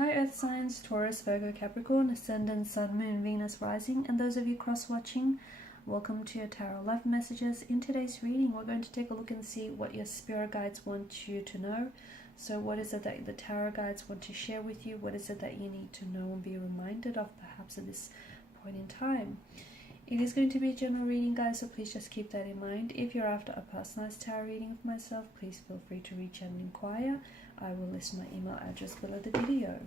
Hi Earth signs, Taurus, Virgo, Capricorn, Ascendant, Sun, Moon, Venus, Rising, and those of you cross-watching, welcome to your Tarot Love Messages. In today's reading, we're going to take a look and see what your spirit guides want you to know. So what is it that the tarot guides want to share with you? What is it that you need to know and be reminded of perhaps at this point in time? It is going to be a general reading, guys, so please just keep that in mind. If you're after a personalized tarot reading of myself, please feel free to reach out and inquire. I will list my email address below the video.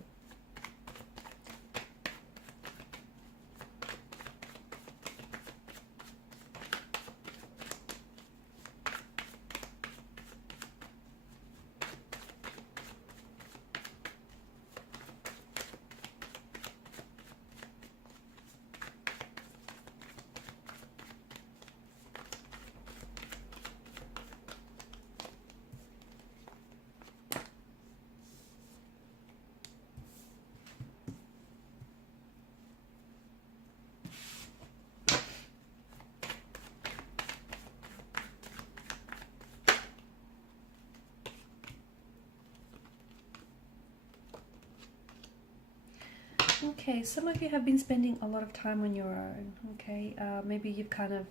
Okay, some of you have been spending a lot of time on your own, okay? Maybe you've kind of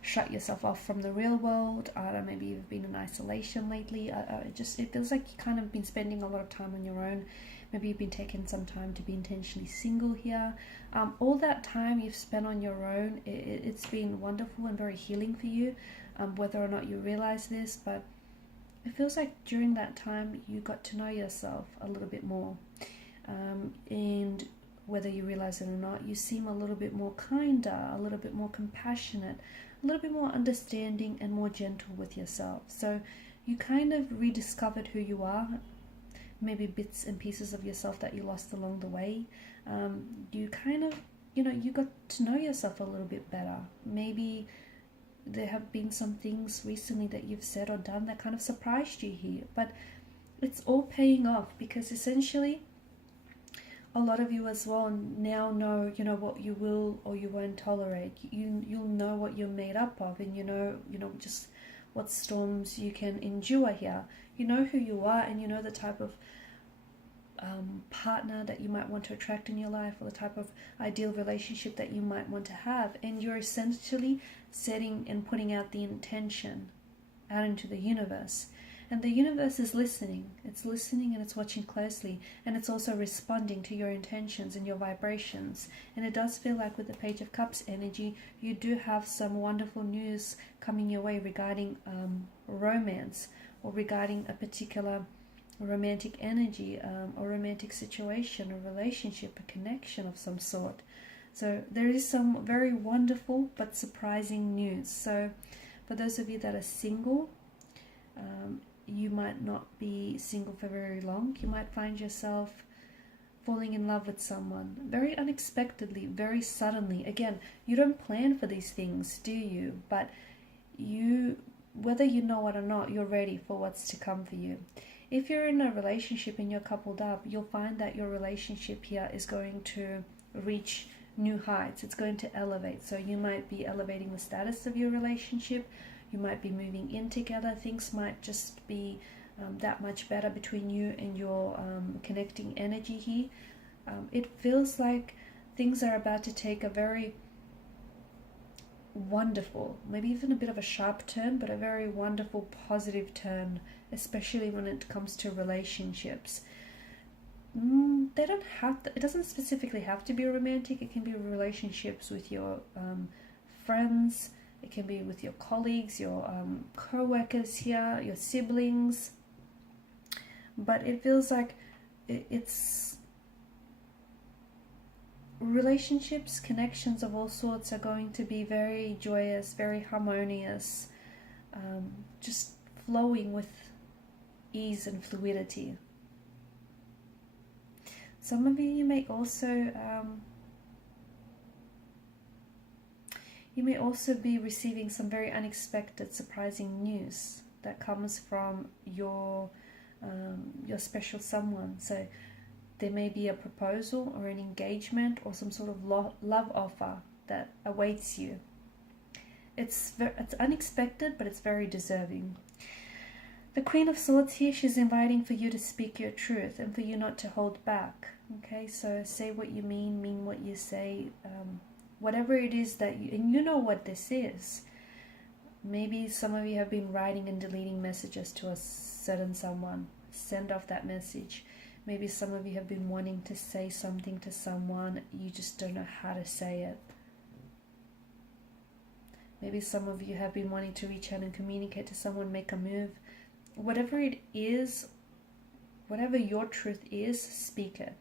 shut yourself off from the real world. Maybe you've been in isolation lately. It feels like you kind of been spending a lot of time on your own. Maybe you've been taking some time to be intentionally single here. All that time you've spent on your own, it's been wonderful and very healing for you, whether or not you realize this, but it feels like during that time you got to know yourself a little bit more. And whether you realize it or not, you seem a little bit more kinder, a little bit more compassionate, a little bit more understanding and more gentle with yourself. So you kind of rediscovered who you are, maybe bits and pieces of yourself that you lost along the way. You kind of, you got to know yourself a little bit better. Maybe there have been some things recently that you've said or done that kind of surprised you here, but it's all paying off because essentially a lot of you as well now know, what you will or you won't tolerate. You'll know what you're made up of, and you know just what storms you can endure here. You know who you are, and you know the type of partner that you might want to attract in your life, or the type of ideal relationship that you might want to have. And you're essentially setting and putting out the intention out into the universe. And the universe is listening. It's listening and it's watching closely. And it's also responding to your intentions and your vibrations. And it does feel like with the Page of Cups energy, you do have some wonderful news coming your way regarding romance, or regarding a particular romantic energy, or romantic situation, or relationship, a connection of some sort. So there is some very wonderful but surprising news. So for those of you that are single, you might not be single for very long. You might find yourself falling in love with someone very unexpectedly, very suddenly. Again, you don't plan for these things, do you? But whether you know it or not, you're ready for what's to come for you. If you're in a relationship and you're coupled up, you'll find that your relationship here is going to reach new heights. It's going to elevate. So you might be elevating the status of your relationship. You might be moving in together. Things might just be that much better between you and your connecting energy here. It feels like things are about to take a very wonderful, maybe even a bit of a sharp turn, but a very wonderful, positive turn, especially when it comes to relationships. They don't have to, it doesn't specifically have to be romantic. It can be relationships with your friends. It can be with your colleagues, your co-workers here, your siblings. But it feels like it's relationships, connections of all sorts are going to be very joyous, very harmonious, just flowing with ease and fluidity. Some of you may also be receiving some very unexpected, surprising news that comes from your special someone. So there may be a proposal or an engagement or some sort of love offer that awaits you. It's unexpected, but it's very deserving. The Queen of Swords here, she's inviting for you to speak your truth and for you not to hold back. Okay, so say what you mean what you say. Whatever it is that you, and you know what this is. Maybe some of you have been writing and deleting messages to a certain someone. Send off that message. Maybe some of you have been wanting to say something to someone. You just don't know how to say it. Maybe some of you have been wanting to reach out and communicate to someone, make a move. Whatever it is, whatever your truth is, speak it.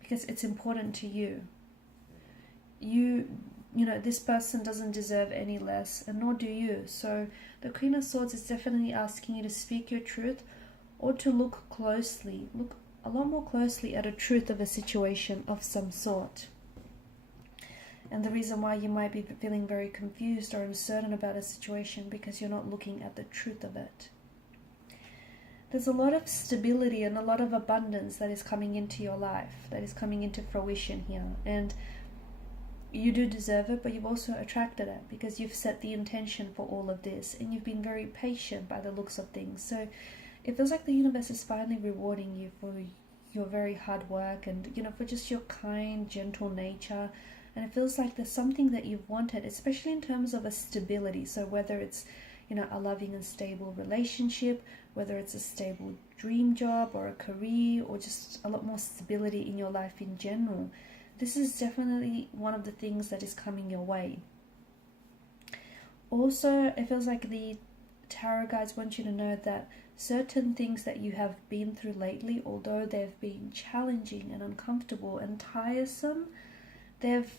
Because it's important to you. You know, this person doesn't deserve any less, and nor do you. So the Queen of Swords is definitely asking you to speak your truth, or to look a lot more closely at a truth of a situation of some sort. And the reason why you might be feeling very confused or uncertain about a situation, because you're not looking at the truth of it. There's a lot of stability and a lot of abundance that is coming into your life, that is coming into fruition here. And you do deserve it, but you've also attracted it because you've set the intention for all of this, and you've been very patient by the looks of things. So it feels like the universe is finally rewarding you for your very hard work, and for just your kind, gentle nature. And it feels like there's something that you've wanted, especially in terms of a stability. So whether it's a loving and stable relationship, whether it's a stable dream job or a career, or just a lot more stability in your life in general, this is definitely one of the things that is coming your way. Also, it feels like the tarot guides want you to know that certain things that you have been through lately, although they've been challenging and uncomfortable and tiresome, they've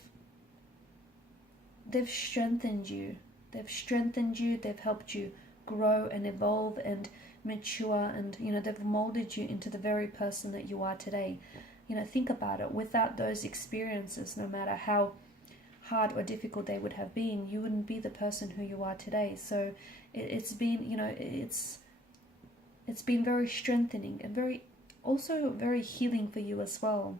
strengthened you. They've helped you grow and evolve and mature, and they've molded you into the very person that you are today. Think about it. Without those experiences, no matter how hard or difficult they would have been, you wouldn't be the person who you are today. So it's been it's been very strengthening and very healing for you as well.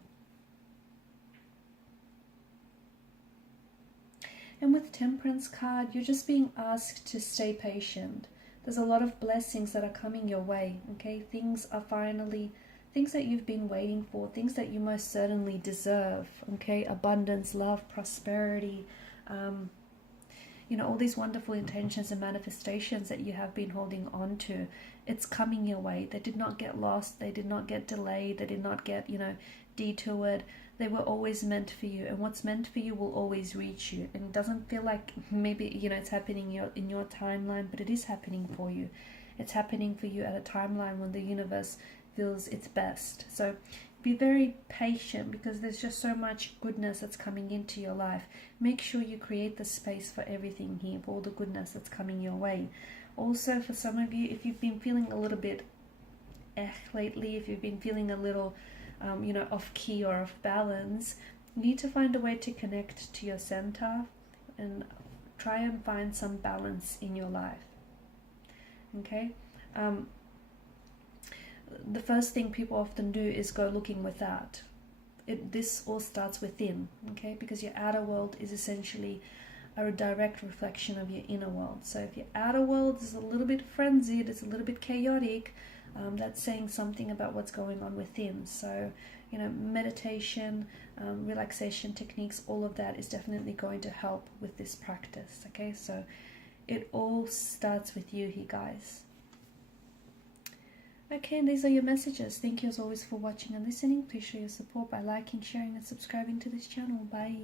And with Temperance card, you're just being asked to stay patient. There's a lot of blessings that are coming your way, okay? Things that you've been waiting for, things that you most certainly deserve, okay? Abundance, love, prosperity, all these wonderful intentions and manifestations that you have been holding on to. It's coming your way. They did not get lost. They did not get delayed. They did not get, detoured. They were always meant for you, and what's meant for you will always reach you. And it doesn't feel like maybe it's happening in your timeline, but it is happening for you. It's happening for you at a timeline when the universe feels its best. So be very patient, because there's just so much goodness that's coming into your life. Make sure you create the space for everything here, for all the goodness that's coming your way. Also, for some of you, if you've been feeling a little bit lately, if you've been feeling a little off key or off balance, you need to find a way to connect to your center and try and find some balance in your life. Okay? The first thing people often do is go looking without. This all starts within, okay? Because your outer world is essentially a direct reflection of your inner world. So if your outer world is a little bit frenzied, it's a little bit chaotic, that's saying something about what's going on within. So, meditation, relaxation techniques, all of that is definitely going to help with this practice, okay? So it all starts with you here, guys. Okay, and these are your messages. Thank you as always for watching and listening. Please show your support by liking, sharing, and subscribing to this channel. Bye.